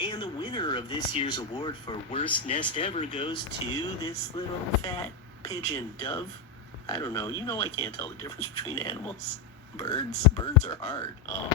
And the winner of this year's award for worst nest ever goes to this little fat pigeon dove. I don't know. You know I can't tell the difference between animals. Birds are hard. Oh,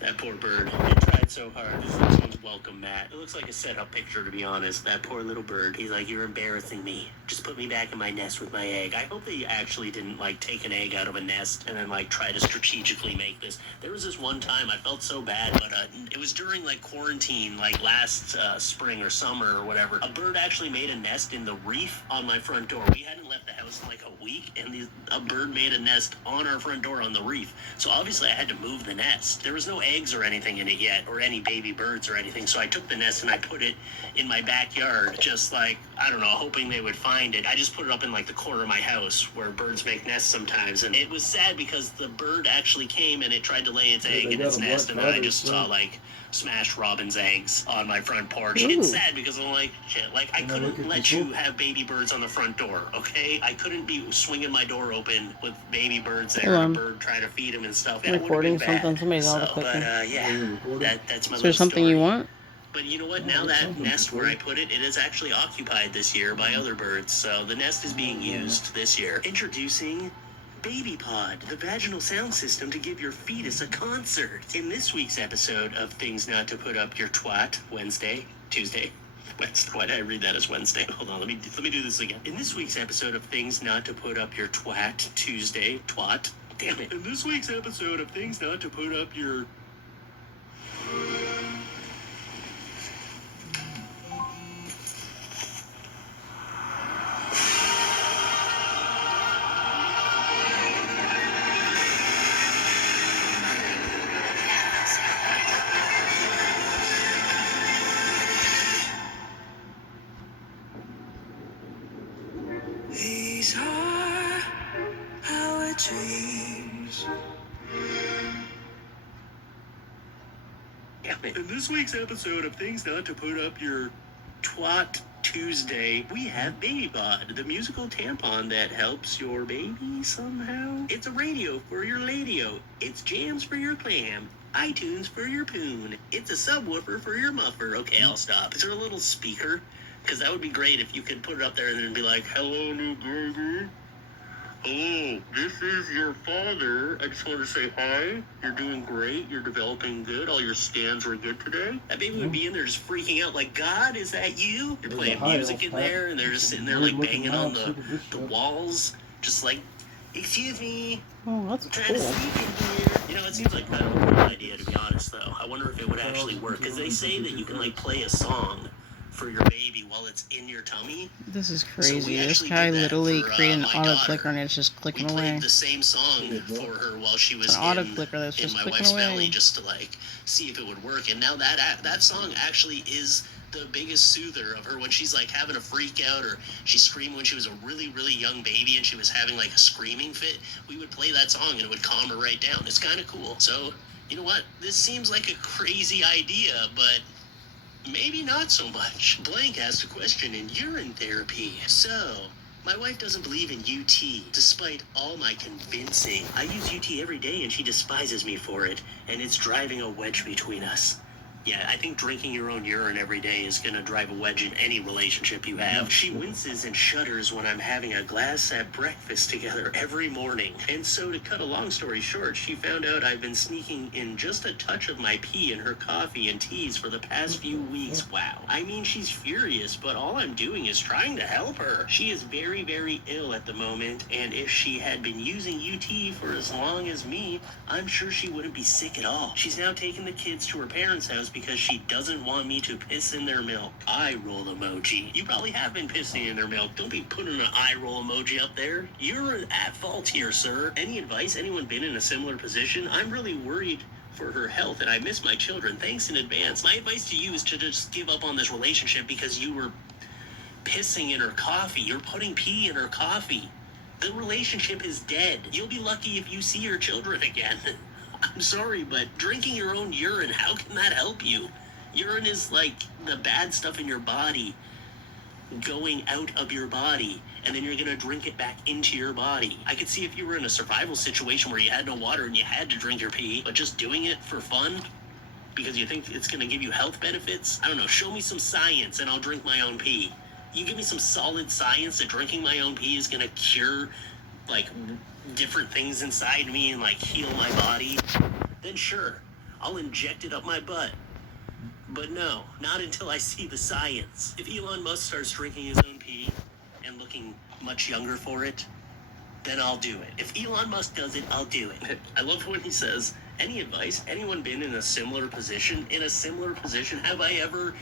that poor bird. It tried so hard. This one's welcome mat. It looks like a set-up picture, to be honest. That poor little bird. He's like, you're embarrassing me. Just put me back in my nest with my egg. I hope they actually didn't, like, take an egg out of a nest and then, like, try to strategically make this. There was this one time I felt so bad, but it was during, like, quarantine, like, last spring or summer or whatever. A bird actually made a nest in the reef on my front door. We hadn't left the house in, like, a week, and a bird made a nest on our front door on the reef. So obviously I had to move the nest. There was no eggs or anything in it yet, or any baby birds or anything. So I took the nest and I put it in my backyard, just like, I don't know, hoping they would find it. I just put it up in like the corner of my house where birds make nests sometimes. And it was sad because the bird actually came and it tried to lay its egg in its nest, and then I just saw like smashed robin's eggs on my front porch. Ooh. It's sad because I'm like, shit, like I couldn't let you have baby birds on the front door, okay? I couldn't be swinging my door open with baby birds there and a bird trying to feed them and stuff. That Recording would've been bad. something, somebody's So, auto clicking. but yeah, that's my Is there little something story. you want? But you know what? Now that nest where I put it, it is actually occupied this year by other birds. So the nest is being used this year. Introducing Baby Pod, the vaginal sound system to give your fetus a concert. In this week's episode of Things Not to Put Up Your Twat, Tuesday. Why did I read that as Wednesday? Hold on, let me do this again. In this week's episode of Things Not to Put Up Your Twat, Tuesday, twat. Damn it. In this week's episode of Things Not to Put Up Your... These are our dreams. In this week's episode of Things Not to Put Up Your Twat Tuesday, we have Baby Pod, the musical tampon that helps your baby somehow. It's a radio for your ladio. It's jams for your clam. iTunes for your poon. It's a subwoofer for your muffler. Okay, I'll stop. Is there a little speaker? Because that would be great if you could put it up there and then be like, hello, new baby. Hello, this is your father. I just want to say hi. You're doing great. You're developing good. All your scans were good today. That baby would be in there just freaking out like, God, is that you? You're playing music in there, and they're just sitting there like banging on the walls, just like, excuse me. Oh, that's I'm trying to sleep in here. You know, it seems like kind of a cool idea, to be honest, though. I wonder if it would actually work, because they say that you can, like, play a song for your baby while it's in your tummy. This is So crazy. we This actually guy did that literally for, created an my auto daughter. clicker and it's just We clicking played away. the same song for her while she was It's an auto in clicker that's just my clicking wife's away. belly, just to like see if it would work. And now that song actually is the biggest soother of her when she's like having a freak out or she screamed when she was a really, really young baby and she was having like a screaming fit. We would play that song and it would calm her right down. It's kind of cool. So, you know what? This seems like a crazy idea, but maybe not so much. Blank asked a question in urine therapy. So, my wife doesn't believe in UT, despite all my convincing. I use UT every day and she despises me for it, and it's driving a wedge between us. Yeah, I think drinking your own urine every day is gonna drive a wedge in any relationship you have. She winces and shudders when I'm having a glass at breakfast together every morning. And so to cut a long story short, she found out I've been sneaking in just a touch of my pee in her coffee and teas for the past few weeks. Wow. I mean, she's furious, but all I'm doing is trying to help her. She is very, very ill at the moment, and if she had been using UT for as long as me, I'm sure she wouldn't be sick at all. She's now taking the kids to her parents' house because she doesn't want me to piss in their milk. Eye roll emoji. You probably have been pissing in their milk. Don't be putting an eye roll emoji up there. You're at fault here, sir. Any advice? Anyone been in a similar position? I'm really worried for her health and I miss my children. Thanks in advance. My advice to you is to just give up on this relationship because you were pissing in her coffee. You're putting pee in her coffee. The relationship is dead. You'll be lucky if you see your children again. I'm sorry, but drinking your own urine, how can that help you? Urine is like the bad stuff in your body going out of your body, and then you're going to drink it back into your body. I could see if you were in a survival situation where you had no water and you had to drink your pee, but just doing it for fun, because you think it's going to give you health benefits. I don't know. Show me some science and I'll drink my own pee. You give me some solid science that drinking my own pee is going to cure, like, different things inside me and, like, heal my body, then sure, I'll inject it up my butt. But no, not until I see the science. If Elon Musk starts drinking his own pee and looking much younger for it, then I'll do it. If Elon Musk does it, I'll do it. I love when he says, any advice? Anyone been in a similar position? In a similar position? Have I ever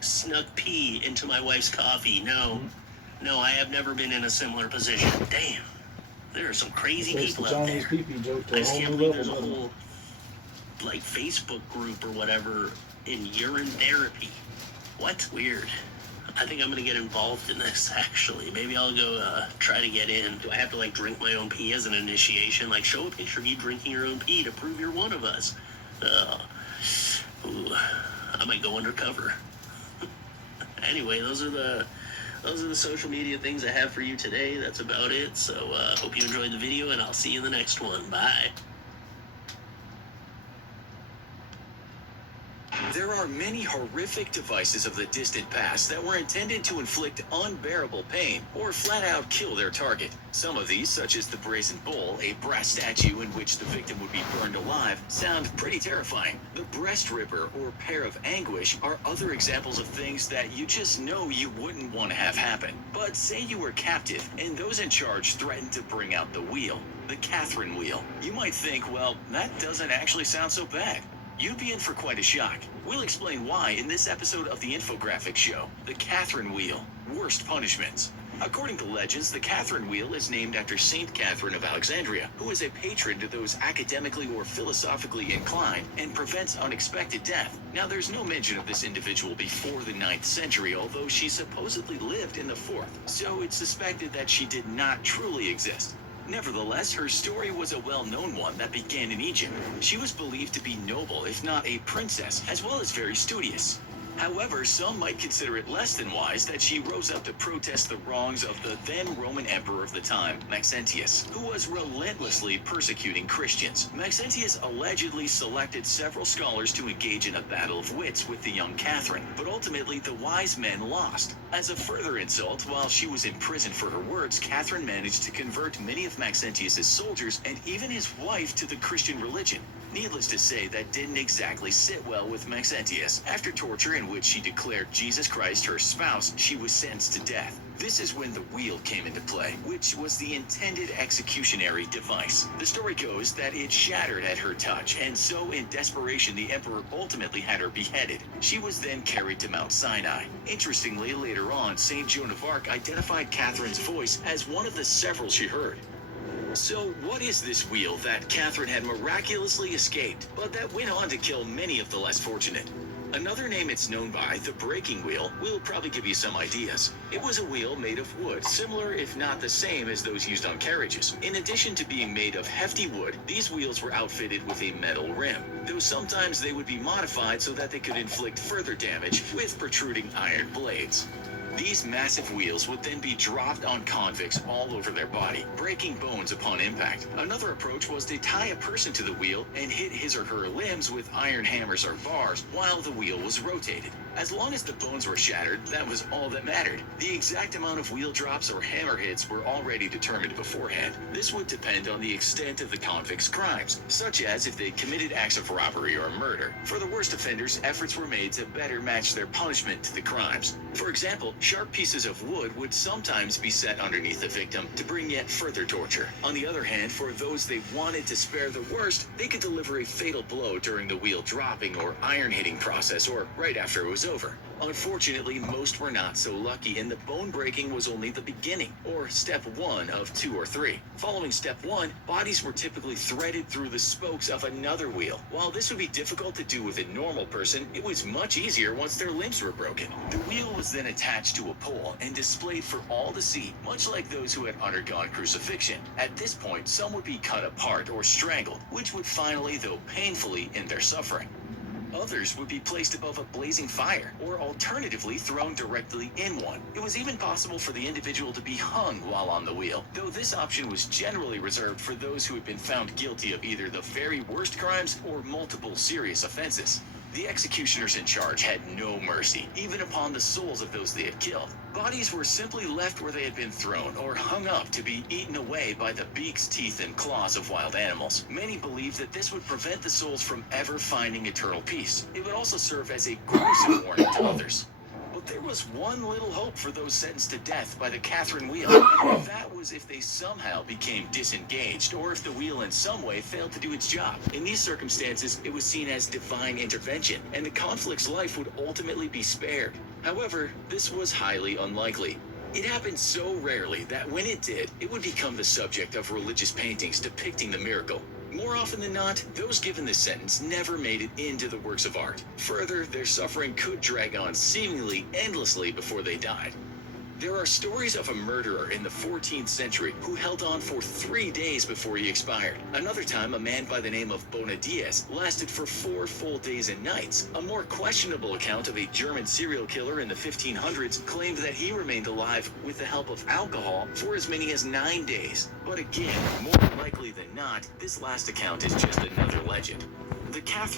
snuck pee into my wife's coffee? No. No, I have never been in a similar position. Damn. There are some crazy people out there. I just can't believe there's a whole, like, Facebook group or whatever in urine therapy. What? Weird. I think I'm gonna get involved in this, actually. Maybe I'll go try to get in. Do I have to, like, drink my own pee as an initiation? Like, show a picture of you drinking your own pee to prove you're one of us. Ooh, I might go undercover. Anyway, those are the social media things I have for you today. That's about it. So, hope you enjoyed the video, and I'll see you in the next one. Bye. There are many horrific devices of the distant past that were intended to inflict unbearable pain or flat out kill their target. Some of these, such as the brazen bull, a brass statue in which the victim would be burned alive, sound pretty terrifying. The breast ripper or pear of anguish are other examples of things that you just know you wouldn't want to have happen. But say you were captive and those in charge threatened to bring out the wheel, the Catherine wheel. You might think, well, that doesn't actually sound so bad. You'd be in for quite a shock. We'll explain why in this episode of the infographic show, The Catherine Wheel, Worst Punishments. According to legends, the Catherine Wheel is named after Saint Catherine of Alexandria, who is a patron to those academically or philosophically inclined and prevents unexpected death. Now, there's no mention of this individual before the 9th century, although she supposedly lived in the 4th, so it's suspected that she did not truly exist. Nevertheless, her story was a well-known one that began in Egypt. She was believed to be noble, if not a princess, as well as very studious. However, some might consider it less than wise that she rose up to protest the wrongs of the then Roman emperor of the time, Maxentius, who was relentlessly persecuting Christians. Maxentius allegedly selected several scholars to engage in a battle of wits with the young Catherine, but ultimately the wise men lost. As a further insult, while she was in prison for her words, Catherine managed to convert many of Maxentius's soldiers and even his wife to the Christian religion. Needless to say, that didn't exactly sit well with Maxentius. After torture in which she declared Jesus Christ her spouse, she was sentenced to death. This is when the wheel came into play, which was the intended executionary device. The story goes that it shattered at her touch, and so in desperation the emperor ultimately had her beheaded. She was then carried to Mount Sinai. Interestingly, later on, St. Joan of Arc identified Catherine's voice as one of the several she heard. So what is this wheel that Catherine had miraculously escaped, but that went on to kill many of the less fortunate? Another name it's known by, the breaking wheel, will probably give you some ideas. It was a wheel made of wood, similar if not the same as those used on carriages. In addition to being made of hefty wood, these wheels were outfitted with a metal rim, though sometimes they would be modified so that they could inflict further damage with protruding iron blades. These massive wheels would then be dropped on convicts all over their body, breaking bones upon impact. Another approach was to tie a person to the wheel and hit his or her limbs with iron hammers or bars while the wheel was rotated. As long as the bones were shattered, that was all that mattered. The exact amount of wheel drops or hammer hits were already determined beforehand. This would depend on the extent of the convict's crimes, such as if they committed acts of robbery or murder. For the worst offenders, efforts were made to better match their punishment to the crimes. For example, sharp pieces of wood would sometimes be set underneath the victim to bring yet further torture. On the other hand, for those they wanted to spare the worst, they could deliver a fatal blow during the wheel dropping or iron hitting process, or right after it was over. Unfortunately, most were not so lucky, and the bone breaking was only the beginning, or step 1 of 2 or 3. Following step 1, bodies were typically threaded through the spokes of another wheel. While this would be difficult to do with a normal person, it was much easier once their limbs were broken. The wheel was then attached to a pole and displayed for all to see, much like those who had undergone crucifixion. At this point, some would be cut apart or strangled, which would finally, though painfully, end their suffering. Others would be placed above a blazing fire, or alternatively thrown directly in one. It was even possible for the individual to be hung while on the wheel, though this option was generally reserved for those who had been found guilty of either the very worst crimes or multiple serious offenses. The executioners in charge had no mercy, even upon the souls of those they had killed. Bodies were simply left where they had been thrown or hung up to be eaten away by the beaks, teeth, and claws of wild animals. Many believed that this would prevent the souls from ever finding eternal peace. It would also serve as a gruesome warning to others. But there was one little hope for those sentenced to death by the Catherine wheel. That was if they somehow became disengaged, or if the wheel in some way failed to do its job. In these circumstances, it was seen as divine intervention, and the conflict's life would ultimately be spared. However, this was highly unlikely. It happened so rarely that when it did, it would become the subject of religious paintings depicting the miracle. More often than not, those given this sentence never made it into the works of art. Further, their suffering could drag on seemingly endlessly before they died. There are stories of a murderer in the 14th century who held on for 3 days before he expired. Another time, a man by the name of Bonadies lasted for 4 full days and nights. A more questionable account of a German serial killer in the 1500s claimed that he remained alive with the help of alcohol for as many as 9 days. But again, more likely than not, this last account is just another legend. The Catherine